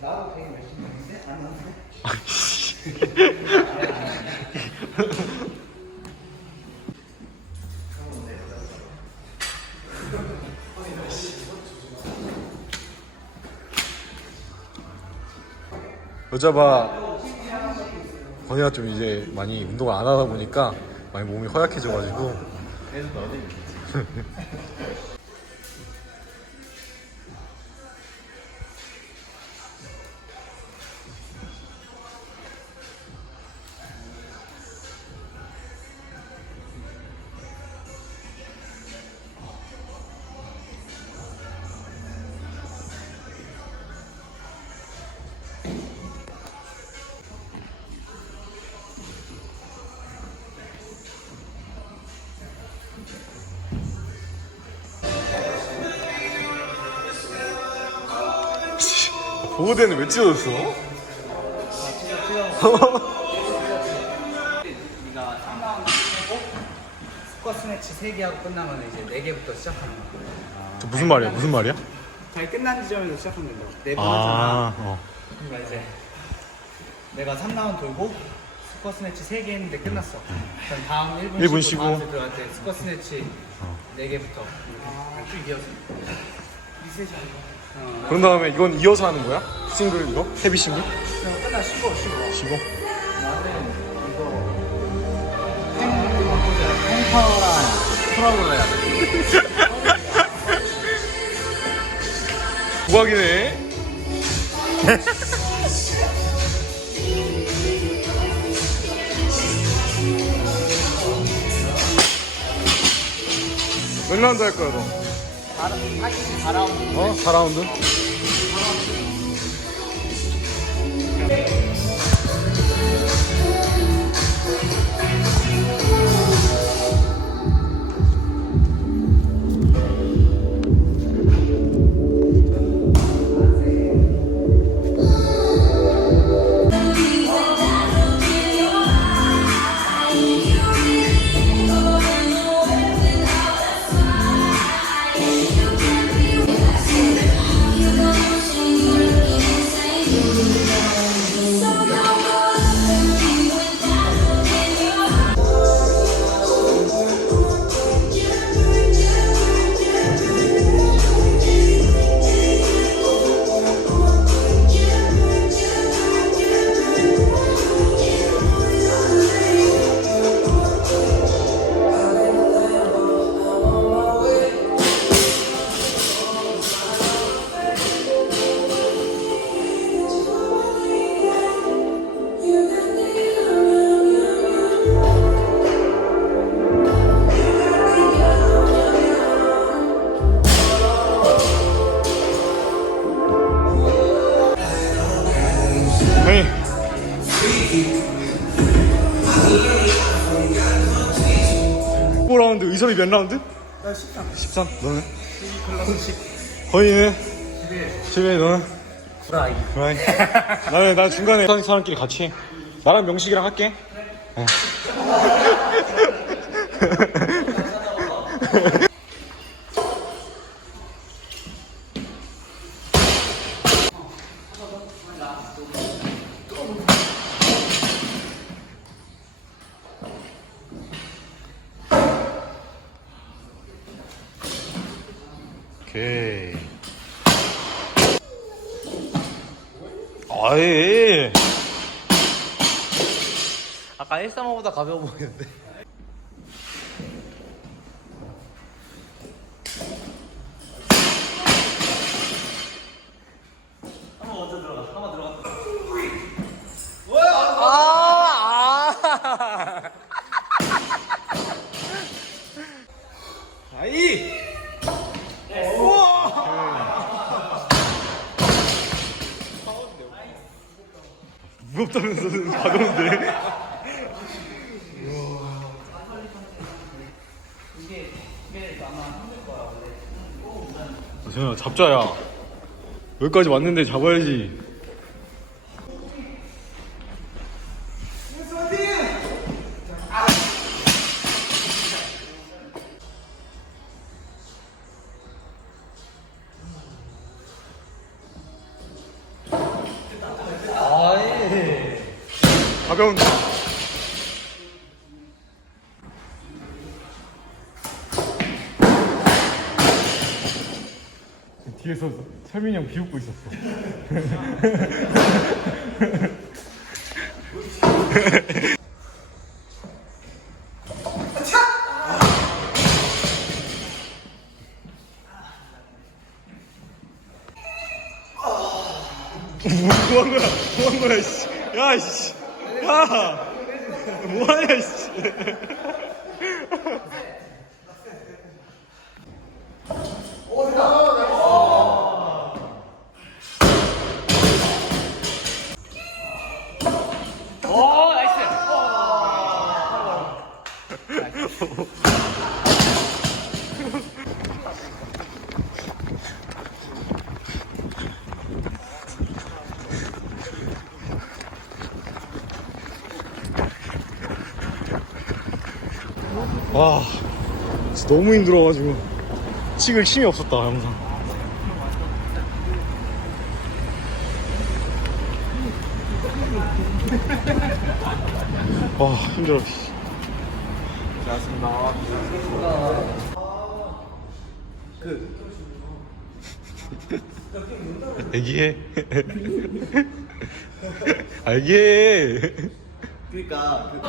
나도 되게 열심히 했는데 안 하는데. 여자봐 건이가 좀 이제 많이 운동을 안 하다 보니까 많이 몸이 허약해져가지고 보호대는 왜 찢어졌어? 네가 3라운드 하고 스쿼트 스매치 3개 하고 끝나면 이제 4개부터 시작하는 거야. 저 무슨 말이야 무슨 말이야? 잘 끝난 지점에서 시작하면 된다. 4번 아 하잖아. 어. 그러니까 이제 내가 3라운드 돌고 스쿼트 스매치 3개 했는데 끝났어. 그럼 다음 1분, 일분 쉬고 쉬고. 다음 주 들어갈 때 스쿼트 스매치 4개부터 이렇게 쭉 이어서 어. 그런 다음에 이건 이어서 하는 거야? 싱글 이거? 헤비 싱글? 그럼 끝나 쉬고 쉬고 쉬고 나는 이거 탱커랑 프로그램 해야 돼. 부각이네 몇 라운드 할 거야 너? 하기 4라운드 어? 4라운드? 5라운드 의섭이 몇 라운드? 나 13. 13 너는? 클라스 10. 거의는 11. 11 너는? 구라이. 그래 나는 난 중간에 사람끼리 같이 해 나랑 명식이랑 할게 어. 오케이 아예 아까 135보다 가벼워 보이는데. 무겁다면서 가벼운데. 재현아 잡자야 여기까지 왔는데 잡아야지 가벼운 뒤에서 철민이 형 비웃고 있었어 뭐한 거야? 뭐한 거야, 씨. 야, 씨. 야! 뭐 하냐, 씨. 와, 진짜 너무 힘들어가지고. 찍을 힘이 없었다, 영상. 와, 힘들어. 얘기해. 알게. 그러니까 그